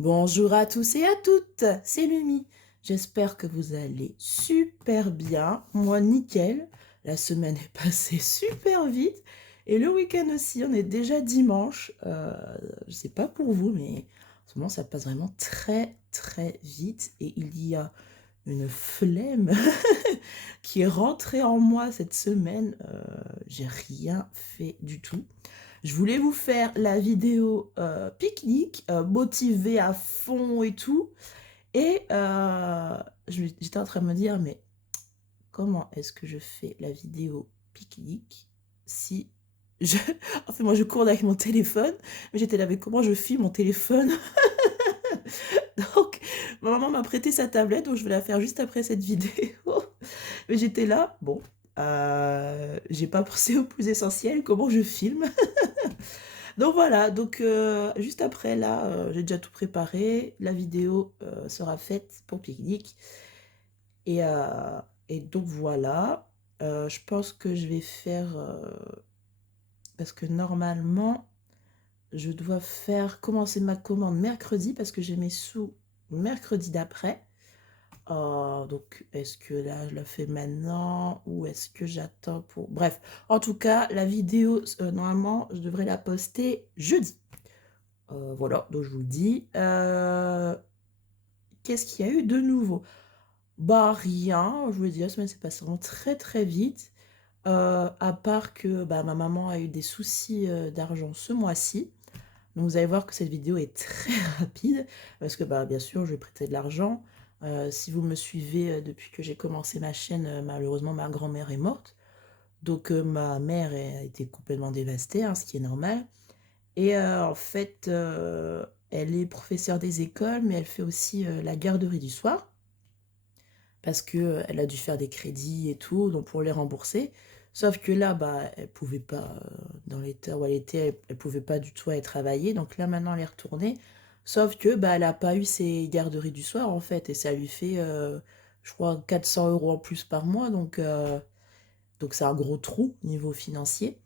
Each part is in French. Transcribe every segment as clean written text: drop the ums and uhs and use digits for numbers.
Bonjour à tous et à toutes, c'est Mimi. J'espère que vous allez super bien. Moi, nickel. La semaine est passée super vite. Et le week-end aussi, on est déjà dimanche. Je sais pas pour vous, mais en ce moment, ça passe vraiment très, très vite. Et il y a une flemme qui est rentrée en moi cette semaine. J'ai rien fait du tout. Je voulais vous faire la vidéo pique-nique, motivée à fond et tout. Et j'étais en train de me dire, mais comment est-ce que je fais la vidéo pique-nique si je... En fait, moi, je cours avec mon téléphone, mais j'étais là, mais comment je filme mon téléphone? Donc, ma maman m'a prêté sa tablette, donc je vais la faire juste après cette vidéo. Mais j'étais là, bon, j'ai pas pensé au plus essentiel, comment je filme. Donc voilà, donc juste après là, j'ai déjà tout préparé. La vidéo sera faite pour pique-nique. Et, euh, et donc voilà, je pense que je vais faire, parce que normalement, je dois faire commencer ma commande mercredi parce que j'ai mes sous mercredi d'après. Donc est-ce que là, je la fais maintenant ou est-ce que j'attends pour... Bref, en tout cas, la vidéo, normalement, je devrais la poster jeudi. Voilà, donc je vous le dis. Qu'est-ce qu'il y a eu de nouveau? Bah rien, je vous le dis, la semaine s'est passée vraiment très très vite. À part que bah, ma maman a eu des soucis d'argent ce mois-ci. Donc vous allez voir que cette vidéo est très rapide. Parce que bah, bien sûr, je vais prêter de l'argent. Si vous me suivez depuis que j'ai commencé ma chaîne, malheureusement ma grand-mère est morte. Donc ma mère a été complètement dévastée, hein, ce qui est normal. Et en fait, elle est professeure des écoles, mais elle fait aussi la garderie du soir, parce que elle a dû faire des crédits et tout, donc pour les rembourser. Sauf que là, bah, elle pouvait pas, dans l'état où elle était, elle pouvait pas du tout aller travailler. Donc là, maintenant, elle est retournée. Sauf que bah, elle a pas eu ses garderies du soir, en fait, et ça lui fait, je crois, 400 € en plus par mois. Donc c'est un gros trou niveau financier.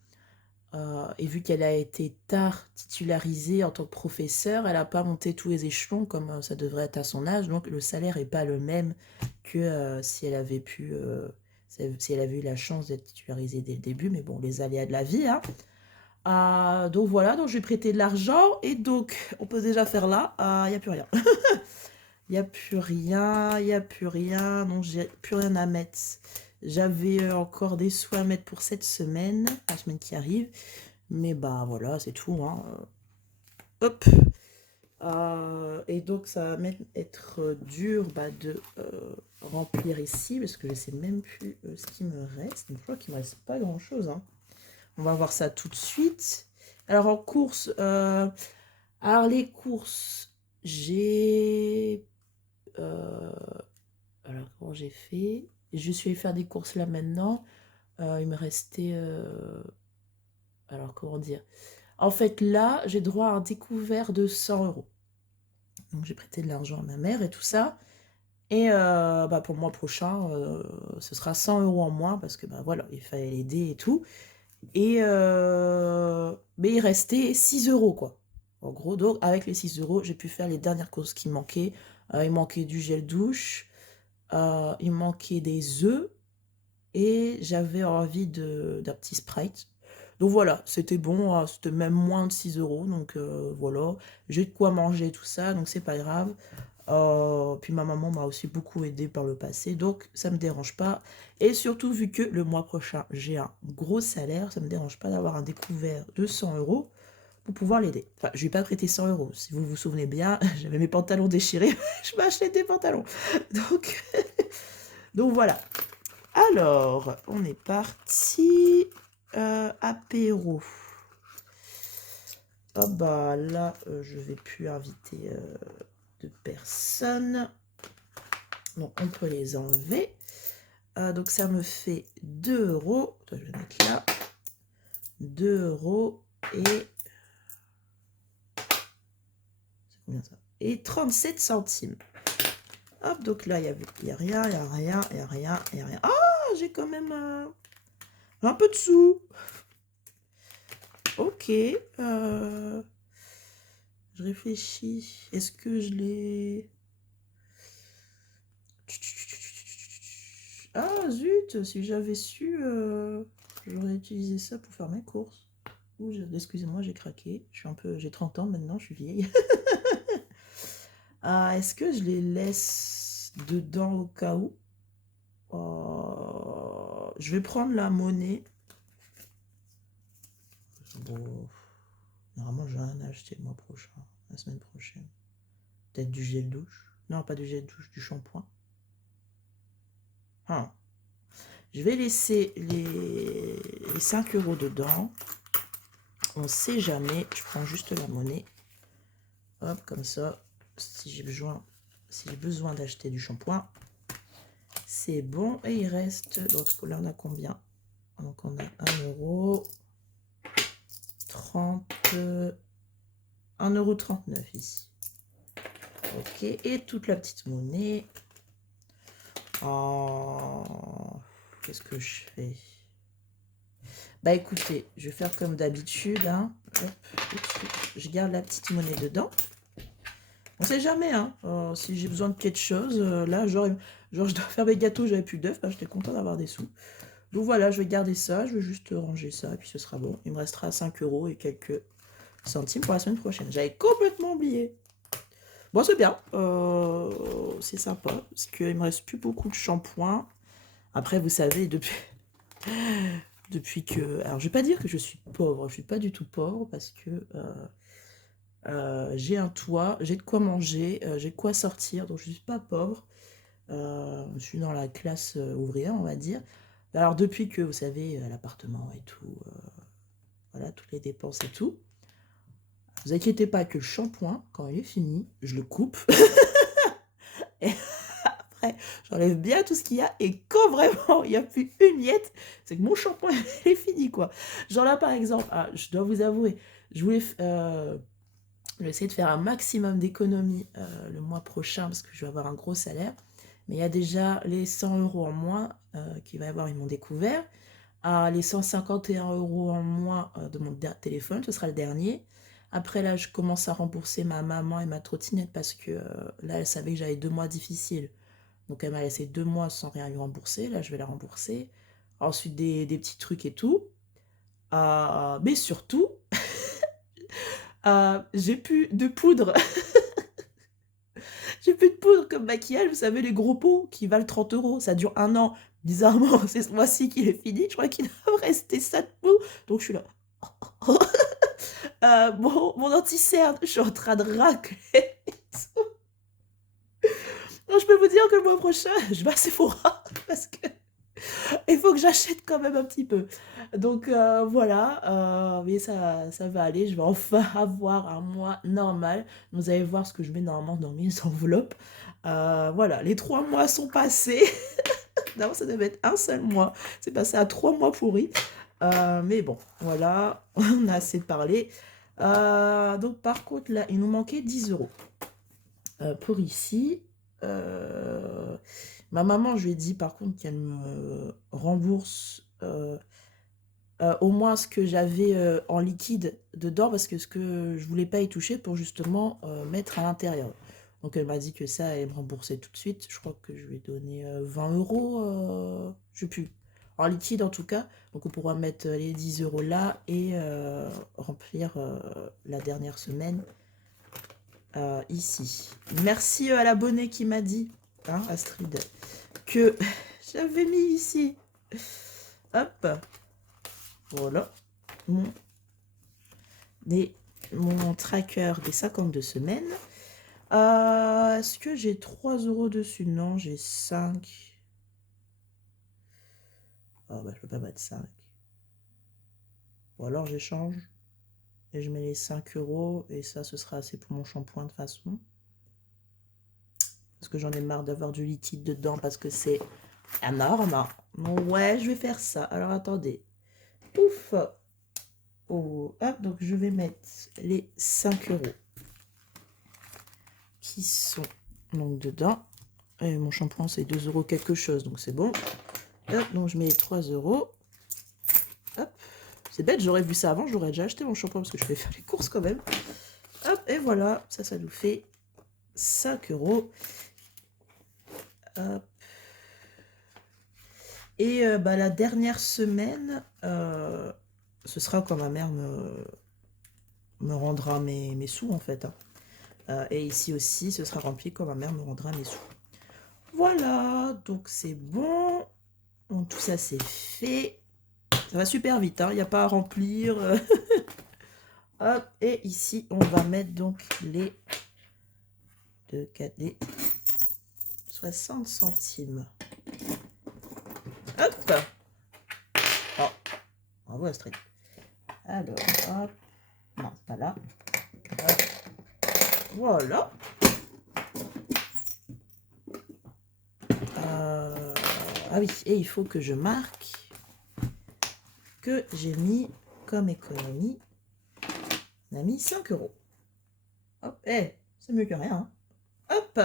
Et vu qu'elle a été tard titularisée en tant que professeure, elle n'a pas monté tous les échelons comme ça devrait être à son âge. Donc le salaire n'est pas le même que si elle avait pu, si elle avait eu la chance d'être titularisée dès le début. Mais bon, les aléas de la vie, hein. Donc voilà, donc je vais prêter de l'argent. Et donc, on peut déjà faire là. Il n'y a plus rien. Il n'y a plus rien, il n'y a plus rien. Donc j'ai plus rien à mettre. J'avais encore des sous à mettre pour cette semaine, la semaine qui arrive. Mais bah voilà, c'est tout, hein. Hop. Et donc ça va même être dur bah, de remplir ici, parce que je sais même plus ce qui me reste. Donc, je crois qu'il me reste pas grand chose, hein. On va voir ça tout de suite. Alors en course, alors les courses, j'ai... alors comment j'ai fait? Je suis allée faire des courses là maintenant. Il me restait... alors comment dire? En fait là, j'ai droit à un découvert de 100 €. Donc j'ai prêté de l'argent à ma mère et tout ça. Et bah, pour le mois prochain, ce sera 100 € en moins parce que bah, voilà, il fallait l'aider et tout. Et mais il restait 6 € quoi. En gros, donc avec les 6 €, j'ai pu faire les dernières courses qui me manquaient. Il manquait du gel douche, il manquait des œufs et j'avais envie d'un petit Sprite. Donc voilà, c'était bon, c'était même moins de 6 €. Donc voilà, j'ai de quoi manger tout ça, donc c'est pas grave. Puis ma maman m'a aussi beaucoup aidé par le passé, donc ça me dérange pas. Et surtout, vu que le mois prochain, j'ai un gros salaire, ça me dérange pas d'avoir un découvert de 100 € pour pouvoir l'aider. Enfin, je lui ai pas prêté 100 €. Si vous vous souvenez bien, j'avais mes pantalons déchirés, je m'achetais des pantalons. Donc, donc voilà. Alors, on est parti. Apéro. Ah bah là, je vais plus inviter de personnes. Donc on peut les enlever. Donc ça me fait 2 €. Attends, je vais mettre là. 2 € et... C'est combien ça? Et 37 centimes. Hop, donc là, il n'y a rien, il n'y a rien, il n'y a rien, il n'y a rien. Ah, j'ai quand même un peu de sous. Ok. Je réfléchis. Est-ce que je l'ai... Ah, zut! Si j'avais su, j'aurais utilisé ça pour faire mes courses. Excusez-moi, j'ai craqué. J'ai 30 ans maintenant, je suis vieille. Ah, est-ce que je les laisse dedans au cas où? Je vais prendre la monnaie. Bon, normalement, j'ai rien à acheter le mois prochain, la semaine prochaine. Peut-être du gel douche. Non, pas du gel douche, du shampoing. Ah. Je vais laisser les 5 € dedans. On sait jamais. Je prends juste la monnaie. Hop, comme ça. Si j'ai besoin d'acheter du shampoing, c'est bon. Et il reste, donc là on a combien? Donc on a 1,39 € ici. Ok, et toute la petite monnaie. Oh, qu'est-ce que je fais? Bah écoutez, je vais faire comme d'habitude. Hein. Hop, je garde la petite monnaie dedans. On sait jamais, hein. Si j'ai besoin de quelque chose, là, genre je dois faire mes gâteaux, j'avais plus d'œufs, j'étais content d'avoir des sous. Donc voilà, je vais garder ça, je vais juste ranger ça, et puis ce sera bon. Il me restera 5 € et quelques centimes pour la semaine prochaine. J'avais complètement oublié. Bon, c'est bien, c'est sympa, parce qu'il me reste plus beaucoup de shampoing. Après, vous savez, depuis que... Alors, je vais pas dire que je suis pauvre, je suis pas du tout pauvre, parce que... j'ai un toit, j'ai de quoi manger, j'ai de quoi sortir, donc je ne suis pas pauvre. Je suis dans la classe ouvrière, on va dire. Alors depuis que, vous savez, l'appartement et tout, voilà, toutes les dépenses et tout, vous inquiétez pas que le shampoing, quand il est fini, je le coupe. Et après, j'enlève bien tout ce qu'il y a. Et quand vraiment il n'y a plus une miette, c'est que mon shampoing est fini, quoi. Genre là, par exemple, je dois vous avouer, je voulais... je vais essayer de faire un maximum d'économies le mois prochain parce que je vais avoir un gros salaire. Mais il y a déjà les 100 € en moins qu'il va y avoir, ils m'ont découvert. Les 151 € en moins de mon téléphone, ce sera le dernier. Après, là, je commence à rembourser ma maman et ma trottinette parce que là, elle savait que j'avais 2 mois difficiles. Donc, elle m'a laissé 2 mois sans rien lui rembourser. Là, je vais la rembourser. Ensuite, des petits trucs et tout. Mais surtout, j'ai plus de poudre. J'ai plus de poudre comme maquillage, vous savez, les gros pots qui valent 30 €. Ça dure 1 an. Bizarrement, c'est ce mois-ci qu'il est fini. Je crois qu'il doit rester 7 pots. Donc je suis là. Mon anti-cerne, je suis en train de racler. Donc, je peux vous dire que le mois prochain, je vais à Sephora parce que il faut que j'achète quand même un petit peu. Donc voilà, mais ça va aller. Je vais enfin avoir un mois normal. Vous allez voir ce que je mets normalement dans mes enveloppes. Voilà, les 3 mois sont passés. D'abord, ça devait être un seul mois. C'est passé à 3 mois pourris. Mais bon, voilà, on a assez parlé. Donc par contre, là, il nous manquait 10 € pour ici. Ma maman, je lui ai dit par contre qu'elle me rembourse au moins ce que j'avais en liquide dedans parce que ce que je voulais pas y toucher pour justement mettre à l'intérieur. Donc elle m'a dit que ça, elle me remboursait tout de suite. Je crois que je lui ai donné 20 €, je sais plus. En liquide en tout cas. Donc on pourra mettre les 10 € là et remplir la dernière semaine ici. Merci à l'abonné qui m'a dit, hein, Astrid, que j'avais mis ici. Hop. Voilà. Mon tracker des 52 semaines. Est-ce que j'ai 3 € dessus? Non, j'ai 5. Ah bah je peux pas mettre 5. Bon alors j'échange. Et je mets les 5 € et ça ce sera assez pour mon shampoing de toute façon. Parce que j'en ai marre d'avoir du liquide dedans parce que c'est énorme. Ouais, je vais faire ça. Alors attendez. Pouf. Oh, hop, donc je vais mettre les 5 € qui sont donc dedans. Et mon shampoing c'est 2 € quelque chose, donc c'est bon. Hop, donc je mets les 3 €. Hop. C'est bête, j'aurais vu ça avant, j'aurais déjà acheté mon shampoing parce que je vais faire les courses quand même. Hop, Et voilà, ça nous fait 5 €. Hop. Et bah, la dernière semaine, ce sera quand ma mère me rendra mes sous, en fait, hein. Et ici aussi, ce sera rempli quand ma mère me rendra mes sous. Voilà, donc c'est bon. Donc, tout ça, c'est fait. Ça va super vite, hein, il n'y a pas à remplir. Hop, et ici, on va mettre donc les 2, 4, les 60 centimes. Hop. Oh, bravo Astrid. Alors, hop. Non, c'est pas là. Hop. Voilà. Ah oui, et il faut que je marque que j'ai mis comme économie. On a mis 5 €. Hop, c'est mieux que rien, hein. Hop.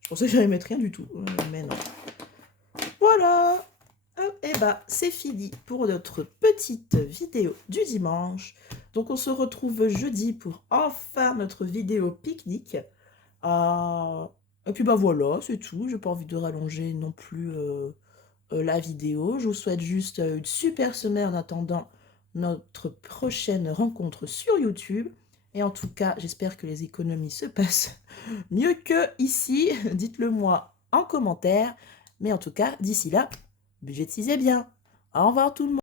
Je pensais que j'allais mettre rien du tout, mais non. Voilà. Hop, et bah, c'est fini pour notre petite vidéo du dimanche. Donc, on se retrouve jeudi pour enfin notre vidéo pique-nique. Et puis, bah voilà, c'est tout. J'ai pas envie de rallonger non plus la vidéo. Je vous souhaite juste une super semaine en attendant notre prochaine rencontre sur YouTube. Et en tout cas, j'espère que les économies se passent mieux que ici. Dites-le moi en commentaire. Mais en tout cas, d'ici là, budgétisez bien. Au revoir tout le monde.